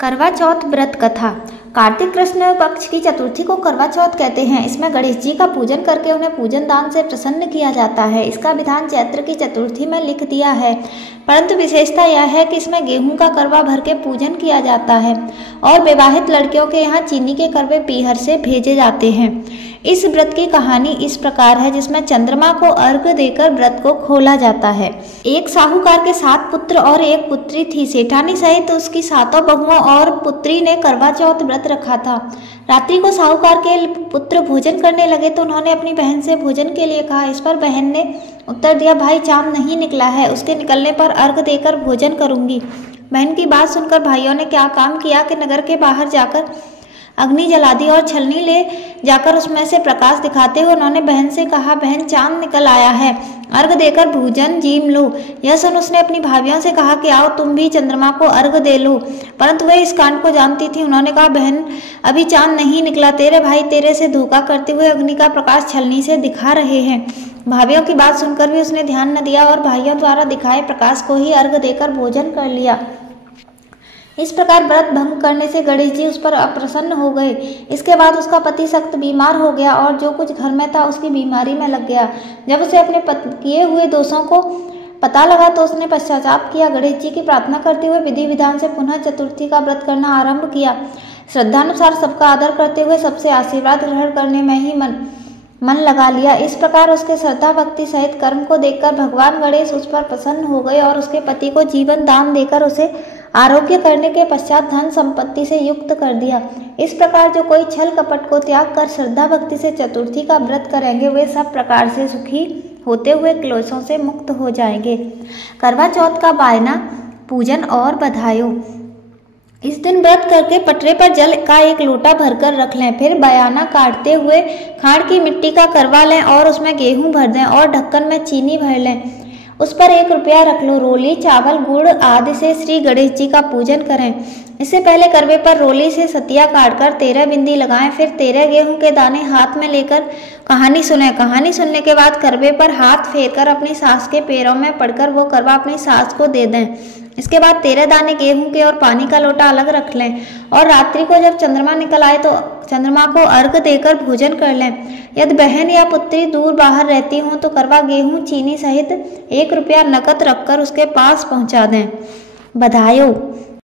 करवा चौथ व्रत कथा। कार्तिक कृष्ण पक्ष की चतुर्थी को करवा चौथ कहते हैं। इसमें गणेश जी का पूजन करके उन्हें पूजन दान से प्रसन्न किया जाता है। इसका विधान चैत्र की चतुर्थी में लिख दिया है, परंतु विशेषता यह है कि इसमें गेहूं का करवा भर के पूजन किया जाता है और विवाहित लड़कियों के यहाँ चीनी के करवे पीहर से भेजे जाते हैं। इस व्रत की कहानी इस प्रकार है, जिसमें चंद्रमा को अर्घ्य देकर व्रत को खोला जाता है। एक साहूकार के 7 पुत्र और 1 पुत्री थी। सेठानी सहित उसकी 7 बहुओं और पुत्री ने करवा चौथ व्रत रखा था। रात्रि को साहूकार के पुत्र भोजन करने लगे तो उन्होंने अपनी बहन से भोजन के लिए कहा। इस पर बहन ने उत्तर दिया, भाई चांद नहीं निकला है, उसके निकलने पर अर्घ्य देकर भोजन करूंगी। बहन की बात सुनकर भाइयों ने क्या काम किया कि नगर के बाहर जाकर अग्नि जला दी और छलनी ले जाकर उसमें से प्रकाश दिखाते हुए उन्होंने बहन से कहा, बहन चांद निकल आया है, अर्घ देकर भोजन जीम लो। यह सुन उसने अपनी भाभियों से कहा कि आओ तुम भी चंद्रमा को अर्घ दे लो, परंतु वह इस कांड को जानती थी। उन्होंने कहा, बहन अभी चांद नहीं निकला, तेरे भाई तेरे से धोखा करते हुए अग्नि का प्रकाश छलनी से दिखा रहे हैं। भाभियों की बात सुनकर भी उसने ध्यान न दिया और भाइयों द्वारा दिखाए प्रकाश को ही अर्घ देकर भोजन कर लिया। इस प्रकार व्रत भंग करने से गणेश जी उस पर अप्रसन्न हो गए। इसके बाद उसका पति सख्त बीमार हो गया और जो कुछ घर में था उसकी बीमारी में लग गया। जब उसे अपने किए हुए दोषों को पता लगा तो उसने पश्चाताप किया। गणेश जी की प्रार्थना करते हुए विधि विधान से पुनः चतुर्थी का व्रत करना आरंभ किया। श्रद्धानुसार सबका आदर करते हुए सबसे आशीर्वाद ग्रहण करने में ही मन लगा लिया। इस प्रकार उसके श्रद्धा भक्ति सहित कर्म को देखकर भगवान गणेश उस पर प्रसन्न हो गए और उसके पति को जीवन दान देकर उसे आरोग्य करने के पश्चात धन संपत्ति से युक्त कर दिया। इस प्रकार जो कोई छल कपट को त्याग कर श्रद्धा भक्ति से चतुर्थी का व्रत करेंगे वे सब प्रकार से सुखी होते हुए क्लेशों से मुक्त हो जाएंगे। करवा चौथ का बायना, पूजन और बधाइयों। इस दिन व्रत करके पटरे पर जल का 1 लोटा भरकर रख लें। फिर बयाना काटते हुए खाड़ की मिट्टी का करवा लें और उसमें गेहूं भर दें और ढक्कन में चीनी भर लें। उस पर 1 रुपया रख लो। रोली, चावल, गुड़ आदि से श्री गणेश जी का पूजन करें। इससे पहले करवे पर रोली से सतिया काटकर 13 बिंदी लगाएं। फिर 13 गेहूं के दाने हाथ में लेकर कहानी सुने। कहानी सुनने के बाद करवे पर हाथ फेरकर अपनी सास के पैरों में पड़कर वो करवा अपनी सास को दे दें। इसके बाद 13 दाने गेहूं के और पानी का लोटा अलग रख लें और रात्रि को जब चंद्रमा निकल आए तो चंद्रमा को अर्घ्य देकर भोजन कर लें। यदि बहन या पुत्री दूर बाहर रहती हो तो करवा, गेहूं, चीनी सहित 1 रुपया नकद रखकर उसके पास पहुंचा दें। बधाइयों।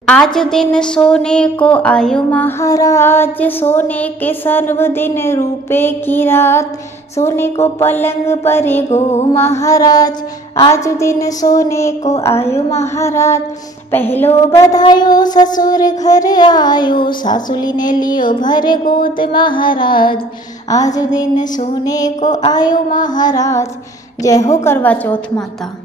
आज दिन सोने को आयो महाराज, सोने के सर्व दिन रूपे की रात, सोने को पलंग पर गो महाराज, आज दिन सोने को आयो महाराज। पहलो बधायो ससुर घर आयो, सासुली ने लियो भर गोद महाराज, आज दिन सोने को आयो महाराज। जय हो करवा चौथ माता।